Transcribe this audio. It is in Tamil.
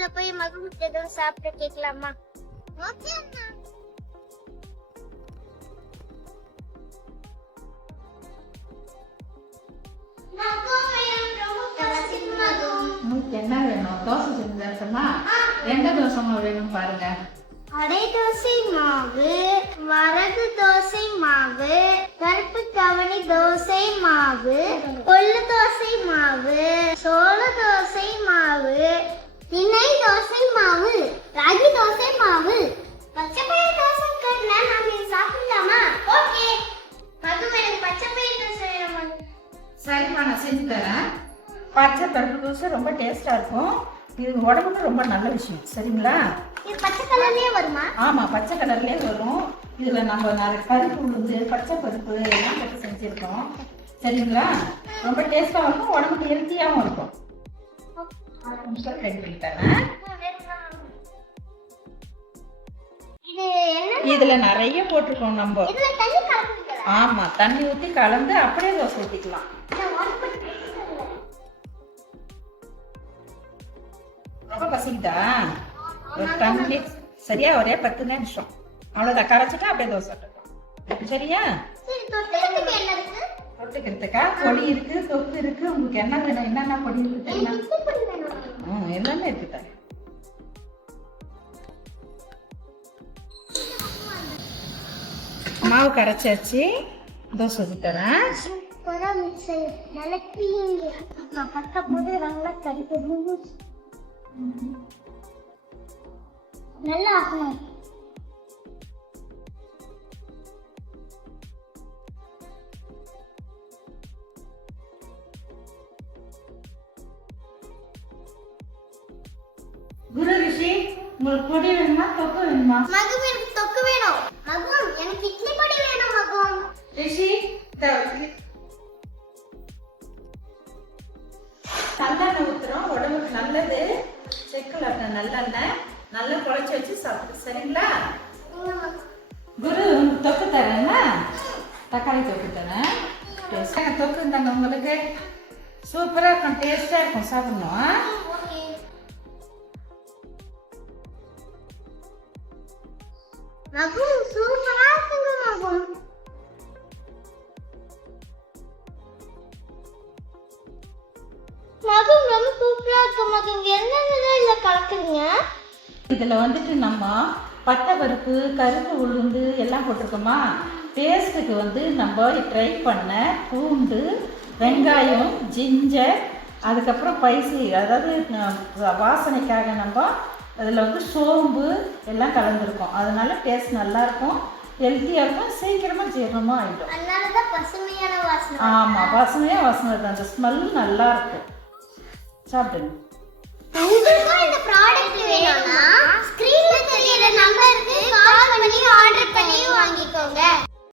உள்ள போய் மகிழ்ச்சி எதுவும் சாப்பிட்டு கேட்கலாமா? ஓகே அண்ணா. உங்களுக்கு என்ன வேணும்? தோசை செஞ்சு தரட்டுமா? எந்த தோசை வேணும் பாருங்க. அடை தோசை மாவு, வரகு தோசை மாவு, கருப்பு கவனி தோசை மாவு, கொள்ளு தோசை மாவு, சோள தோசை மாவு, திணை தோசை மாவு, ராகி தோசை மாவு, பச்சைப்பயிறு தோசை கட்டினா நாம இதை சாப்பிடலாமா? ஓகே. மகன் எனக்கு பச்சைப்பயிறு தோசை வேணும். சரிம்மா, நான் செஞ்சு தரேன். பச்சை பருப்பு தோசை ரொம்ப டேஸ்டா இருக்கும். இது உடம்புக்கு ரொம்ப நல்ல விஷயம். சரிங்களா? இது பச்சை கலர்லயே வருமா? ஆமா, பச்சை கலர்லயே வரும். இதுல நம்ம நிறைய பருப்பு உளுந்து, பச்சை பருப்பு எல்லாம் போட்டு செஞ்சிருக்கோம். சரிங்களா? ரொம்ப டேஸ்டா இருக்கும், உடம்புக்கு ஹெல்த்தியாகவும் இருக்கும். ரெடி பண்ணி தரேன். இது என்ன? இதுல நிறைய போட்டிருக்கோம் நம்ம. இதுல தண்ணி கலந்துக்கலாம். ஆமா, தண்ணி ஊத்தி கலந்து அப்படியே தோசை ஊத்திக்கலாம். ரொம்ப பசிக்குதா? ஒரு தண்ணி சரியா ஒரே 10 நிமிஷம் அவ்வளவுதான். கரைச்சிட்டா அப்படியே தோசை சாப்பிட்டுக்கலாம். சரியா? தொட்டுக்கிறதுக்கு என்ன இருக்கு? தொட்டுக்கிறதுக்கா பொடி இருக்கு, தொக்கு இருக்கு. உங்களுக்கு என்ன வேணும்? என்னென்ன பொடி இருக்கு தெரியுமா? எல்லாமே இருக்கு தானே. மாவு கரைச்சாச்சு, தோசை ஊத்தி தரேன். சூப்பரா மிக்ஸ் ஆயி நல்லா பீங்க. நான் பட்ட போது நல்லா கடிக்குது. நல்லா ஆகணும். குரு ரிஷி, உங்களுக்கு பொடி வேணுமா தொக்கு வேணுமா? மகம் எனக்கு தொக்கு வேணும். மகம் எனக்கு இட்லி பொடி வேணும். மகம் ரிஷி, நல்லெண்ணெய் ஊத்துறோம், உடம்புக்கு நல்லது. செக்குல நல்லெண்ணெய் நல்லா குழைச்சி வச்சு சாப்பிடு. சரிங்களா? குரு, தொக்கு தரேன்னா தக்காளி தொக்கு தரேன். டேஸ்டாக தொக்கு இருந்தாங்க உங்களுக்கு. சூப்பராக இருக்கும், டேஸ்டாக இருக்கும், சாப்பிடணும். மகம் சூப்பரா இருக்குங்க. மகம் மகம் ரொம்ப சூப்பரா இருக்கு. மகம் என்னென்னலாம் இதுல கலக்குறீங்க? இதுல வந்துட்டு நம்ம பட்டை பருப்பு, கருப்பு உளுந்து எல்லாம் போட்டிருக்கோமா. டேஸ்ட்டுக்கு வந்து நம்ம ட்ரை பண்ண பூண்டு, வெங்காயம், ஜிஞ்சர், அதுக்கப்புறம் ஸ்பைசி, அதாவது வாசனைக்காக நம்ம அதில் வந்து சோம்பு எல்லாம் கலந்துருக்கோம். அதனால டேஸ்ட் நல்லாயிருக்கும், ஹெல்த்தியாக இருக்கும், சீக்கிரமாக ஜீரணமாக ஆகிடும். அதனால தான் பசுமையான வாசனை. ஆமாம், பசுமையாக வாசனை இருக்குது. அந்த ஸ்மெல் நல்லா இருக்கும். சாப்பிடுங்க. உங்களுக்கும் இந்த ப்ராடக்ட் வேணும்னா ஸ்கிரீன்ல தெரியுற நம்பருக்கு கால் பண்ணி ஆர்டர் பண்ணி வாங்கிக்கோங்க.